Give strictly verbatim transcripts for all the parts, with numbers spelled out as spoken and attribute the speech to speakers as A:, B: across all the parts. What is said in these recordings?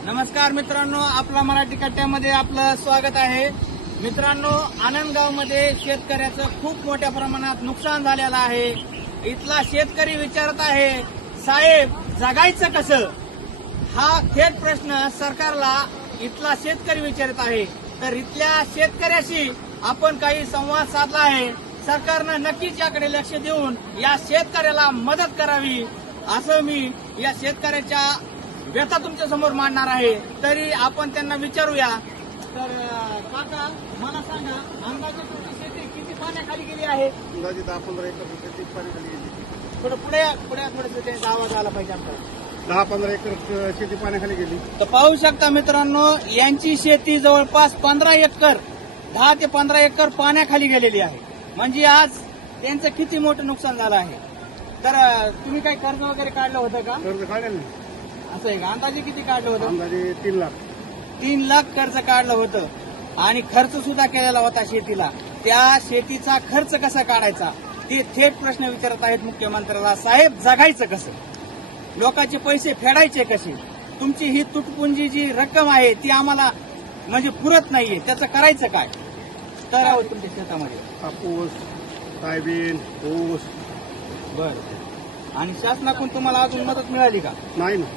A: नमस्कार मित्रांनो, आपला मराठी कट्ट्यामध्ये आपलं स्वागत आहे. मित्रांनो, आनंदगावमध्ये शेतकऱ्याचं खूप मोठ्या प्रमाणात नुकसान झालेलं आहे. इथला शेतकरी विचारत आहे, साहेब जगायचं कसं? हा थेट प्रश्न सरकारला इथला शेतकरी विचारत आहे. तर इथल्या शेतकऱ्याशी आपण काही संवाद साधला आहे. सरकारनं नक्कीच याकडे लक्ष देऊन या शेतकऱ्याला मदत करावी, असं मी या शेतकऱ्याच्या व्यथा तुमच्या समोर मांडणार आहे. तरी आपण त्यांना विचारूया. तर काका, मला सांगा, अंदाजे तुमची शेती किती पाण्याखाली गेली आहे?
B: अंदाजे दहा पंधरा एकर शेती पाण्याखाली गेली.
A: थोडं पुढे पुढे थोडंसं त्यांचा आवाज आला पाहिजे आपल्याला.
B: दहा पंधरा एकर शेती पाण्याखाली गेली.
A: तर पाहू शकता मित्रांनो, यांची शेती जवळपास पंधरा एकर दहा ते पंधरा एकर पाण्याखाली गेलेली आहे. म्हणजे आज त्यांचं किती मोठं नुकसान झालं आहे. तर तुम्ही काही कर्ज वगैरे काढलं होतं का?
B: कर्ज काढेल ना.
A: असं आहे का? अंदाजे किती काढलं होतं?
B: अंदाजे तीन लाख
A: तीन लाख कर्ज काढलं होतं आणि खर्च सुद्धा केलेला होता शेतीला. त्या शेतीचा खर्च कसा काढायचा ते थेट प्रश्न विचारत आहेत मुख्यमंत्र्याला. साहेब जगायचं कसं? लोकांचे पैसे फेडायचे कसे? तुमची ही तुटपुंजी जी रक्कम आहे ती आम्हाला म्हणजे पुरत नाहीये, त्याचं करायचं काय? तर आहोत तुमच्या शेतामध्ये
B: कापूस, सोयाबीन, ऊस.
A: बरं. आणि शासनाकडून तुम्हाला अजून मदत मिळाली का?
B: नाही ना.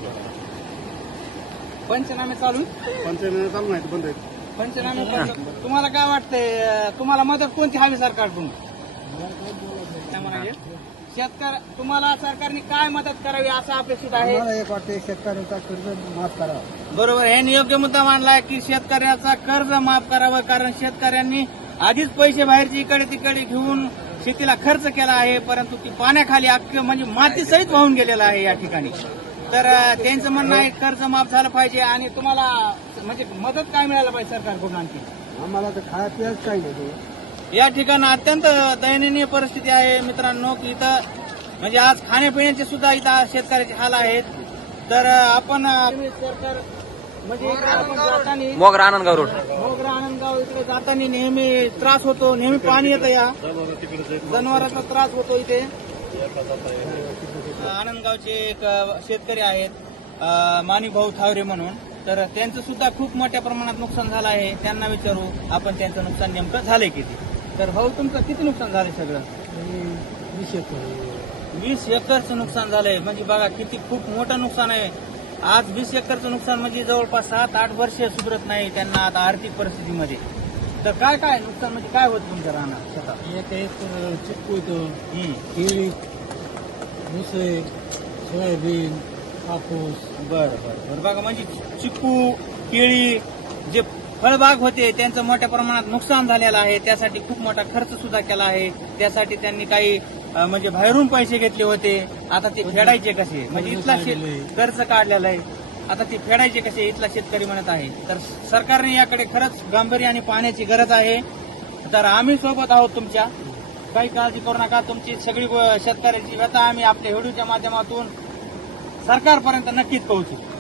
A: पंचनामे चालू
B: पंचनामे चालू नाही, बंद आहेत.
A: पंचनामे चालू. तुम्हाला काय वाटतंय, तुम्हाला मदत कोणती हवी सरकारकडून? काय म्हणाले? शेतकरी तुम्हाला सरकारने काय मदत करावी असं अपेक्षित आहे?
B: मला एक वाटते शेतकऱ्याचा कर्ज माफ करावा.
A: बरोबर. यांनी योग्य मुद्दा मांडलाय की शेतकऱ्याचा कर्ज माफ करावं, कारण शेतकऱ्यांनी आधीच पैसे बाहेरची इकडे तिकडे घेऊन शेतीला खर्च केला आहे, परंतु ती पाण्याखाली अख्खं म्हणजे मातीसहित वाहून गेलेला आहे या ठिकाणी. तर त्यांचं म्हणणं आहे कर्ज माफ झालं पाहिजे आणि तुम्हाला म्हणजे मदत काय मिळायला पाहिजे सरकारकडून आणखी?
B: आम्हाला तर खाया पियाच काही नाही.
A: या ठिकाणी अत्यंत दयनीय परिस्थिती आहे मित्रांनो, की इथं म्हणजे आज खाण्यापिण्याचे सुद्धा इथं शेतकऱ्याचे हाल आहेत. तर आपण सरकार म्हणजे इकडे आपण जाताना
C: मोगरा आनंदगाव रोड
A: मोगरा आनंदगाव इकडे जाताना नेहमी त्रास होतो, नेहमी पाणी येतं, या जनावरांचा त्रास होतो इथे. आनंदगावचे एक शेतकरी आहेत माणिकभाऊ थावरे म्हणून, तर त्यांचं सुद्धा खूप मोठ्या प्रमाणात नुकसान झालं आहे. त्यांना विचारू आपण त्यांचं नुकसान नेमकं झालंय किती. तर भाऊ, तुमचं किती नुकसान झालंय? सगळं
B: वीस एकर
A: वीस एकरचं नुकसान झालंय. म्हणजे बघा किती खूप मोठं नुकसान आहे. आज वीस एकरचं नुकसान म्हणजे जवळपास सात आठ वर्ष सुधरत नाही त्यांना आता आर्थिक परिस्थितीमध्ये. तर काय काय नुकसान म्हणजे काय होतं तुमच्या राहणार शेतात?
B: एक एकर चिक्कू होतं,
A: हम्म.
B: केळी, ऊस, सोयाबीन, कापूस.
A: बरं बरं बरं. बघा म्हणजे चिक्कू, केळी जे फळबाग होते त्यांचं मोठ्या प्रमाणात नुकसान झालेलं आहे. त्यासाठी खूप मोठा खर्च सुद्धा केला आहे. त्यासाठी त्यांनी काही अं, म्हणजे बाहेरून पैसे घेतले होते. आता ते फेडायचे कसे? म्हणजे इथला शेत कर्ज काढलेलं आहे, आता ते फेडायचे कसे इथला शेतकरी म्हणत आहे. तर सरकारने याकडे खरंच गांभीर्याने पाहण्याची गरज आहे. तर आम्ही सोबत आहोत तुमच्या, काही काळजी करू नका. तुमची सगळी शेतकऱ्याची व्यथा आम्ही आपल्या व्हिडिओच्या माध्यमातून सरकारपर्यंत नक्कीच पोहोचू.